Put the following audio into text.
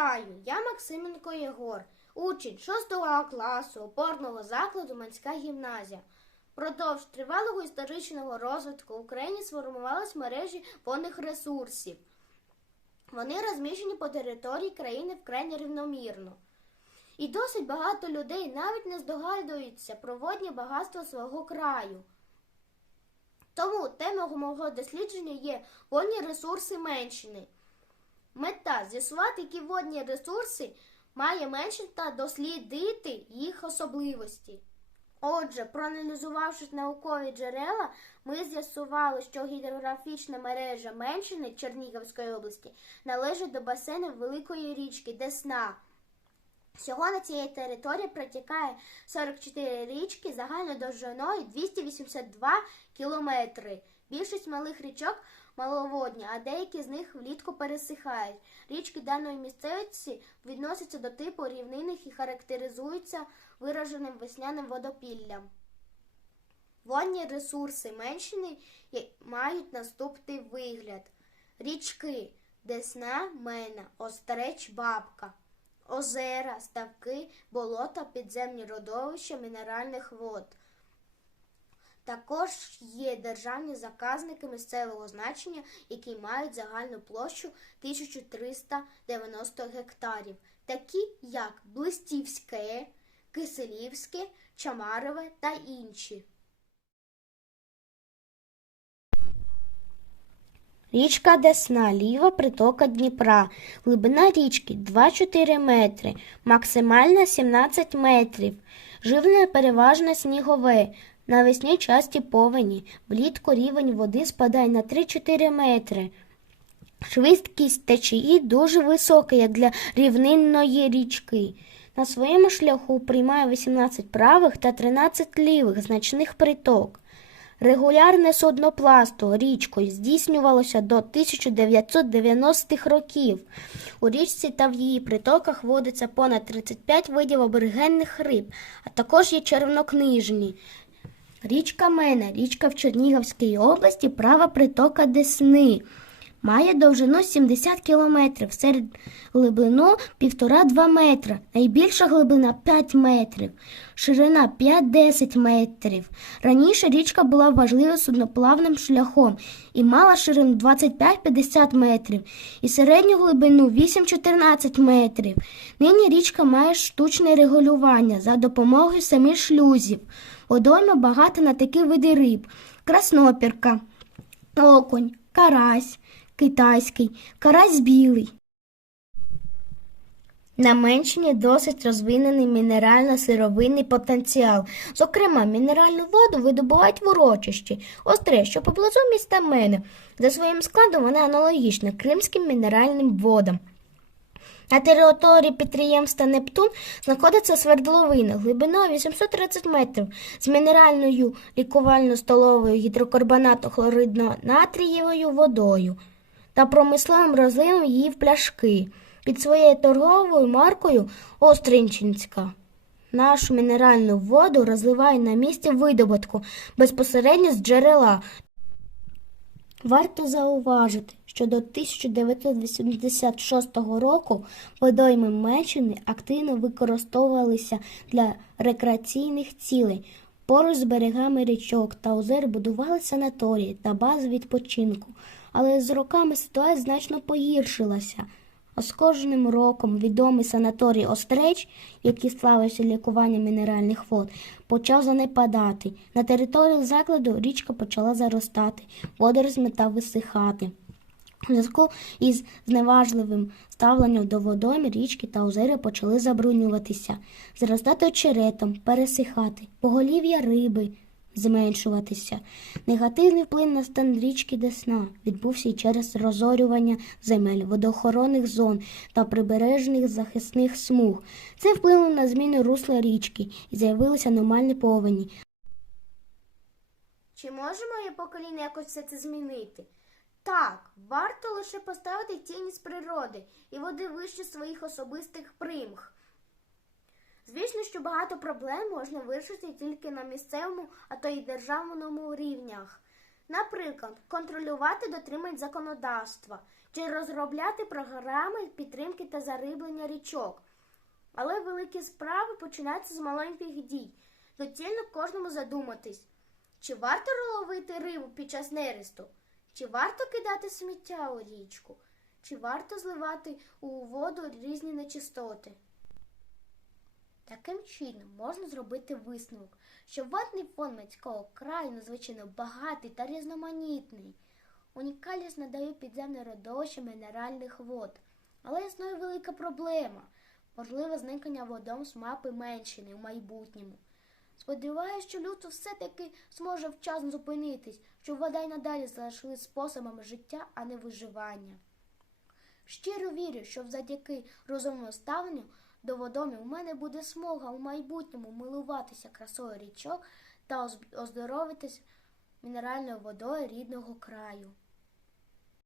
Вітаю! Я Максименко Єгор, учень 6 класу опорного закладу Манська гімназія. Продовж тривалого історичного розвитку в Україні сформувались мережі водних ресурсів. Вони розміщені по території країни вкрай рівномірно. І досить багато людей навіть не здогадуються про водні багатства свого краю. Тому темою мого дослідження є водні ресурси Менщини. Мета з'ясувати, які водні ресурси має Меншин та дослідити їх особливості. Отже, проаналізувавши наукові джерела, ми з'ясували, що гідрографічна мережа Меншини Чернігівської області належить до басейну великої річки Десна. Всього на цій території протікає 44 річки загальною довжиною 282 кілометри. Більшість малих річок маловодні, а деякі з них влітку пересихають. Річки даної місцевості відносяться до типу рівнинних і характеризуються вираженим весняним водопіллям. Водні ресурси Менщини є- мають наступний вигляд: річки Десна, Мена, Остреч, Бабка, озера, ставки, болота, підземні родовища мінеральних вод. Також є державні заказники місцевого значення, які мають загальну площу 1390 гектарів, такі як Блистівське, Киселівське, Чамарове та інші. Річка Десна, ліва притока Дніпра. Глибина річки 2-4 метри, максимальна 17 метрів. Живне переважно снігове. Навесні часті повені. Влітку рівень води спадає на 3-4 метри. Швидкість течії дуже висока, як для рівнинної річки. На своєму шляху приймає 18 правих та 13 лівих значних приток. Регулярне суднопласту річкою здійснювалося до 1990-х років. У річці та в її притоках водиться понад 35 видів аборигенних риб, а також є червонокнижні. Річка Мена, річка в Чернігівській області, права притока Десни. Має довжину 70 кілометрів, серед глибину 1,5-2 метра, найбільша глибина 5 метрів, ширина 5-10 метрів. Раніше річка була важливим судноплавним шляхом і мала ширину 25-50 метрів і середню глибину 8-14 метрів. Нині річка має штучне регулювання за допомогою семи шлюзів. Водойма багата на такі види риб: краснопірка, окунь, карась, китайський, карась білий. На Менщині досить розвинений мінерально-сировинний потенціал. Зокрема, мінеральну воду видобувають в урочищі, остре, що поблизу міста Мене. За своїм складом вона аналогічна кримським мінеральним водам. На території підприємства Нептун знаходиться свердловина глибиною 830 метрів з мінеральною лікувально-столовою гідрокарбонато-хлоридно-натрієвою водою та промисловим розливом її в пляшки під своєю торговою маркою Остринчинська. Нашу мінеральну воду розливають на місці видобутку безпосередньо з джерела. Варто зауважити, що до 1986 року водойми Менщини активно використовувалися для рекреаційних цілей. Поруч з берегами річок та озер будували санаторії та бази відпочинку, але з роками ситуація значно погіршилася. А з кожним роком відомий санаторій Остреч, який славився лікуванням мінеральних вод, почав занепадати. На території закладу річка почала заростати, водорослями та висихати. У зв'язку із зневажливим ставленням до водойм річки та озера почали забруднюватися, зростати очеретом, пересихати, поголів'я риби зменшуватися. Негативний вплив на стан річки Десна відбувся і через розорювання земель, водоохоронних зон та прибережних захисних смуг. Це вплинуло на зміну русла річки і з'явилися аномальні повені. Чи може моє покоління якось все це змінити? Так, варто лише поставити тіні з природи і води вище своїх особистих примх. Звісно, що багато проблем можна вирішити тільки на місцевому, а то й державному рівнях. Наприклад, контролювати дотримання законодавства, чи розробляти програми підтримки та зариблення річок. Але великі справи починаються з маленьких дій. Доцільно кожному задуматись, чи варто ловити рибу під час нересту, чи варто кидати сміття у річку, чи варто зливати у воду різні нечистоти. Таким чином можна зробити висновок, що водний фонд Мецького краю надзвичайно багатий та різноманітний. Унікальність надає підземне родовище мінеральних вод. Але існує велика проблема можливе зникнення водом з мапи Меншини в майбутньому. Сподіваюся, що людство все-таки зможе вчасно зупинитись, щоб вода й надалі залишилась способами життя, а не виживання. Щиро вірю, що завдяки розумному ставленню до водомів у мене буде смога у майбутньому милуватися красою річок та оз- оздоровитись мінеральною водою рідного краю.